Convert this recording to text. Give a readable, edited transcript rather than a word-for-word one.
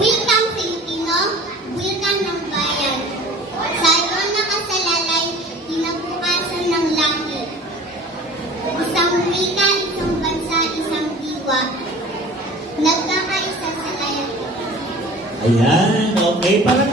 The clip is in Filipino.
Wikang Filipino, wika ng bayan. Sa iyo nakasalalay, kinabukasan ng langit. Isang wika, isang bansa, isang diwa. Nagkakaisa sa lahat. Ayan, okay. Parang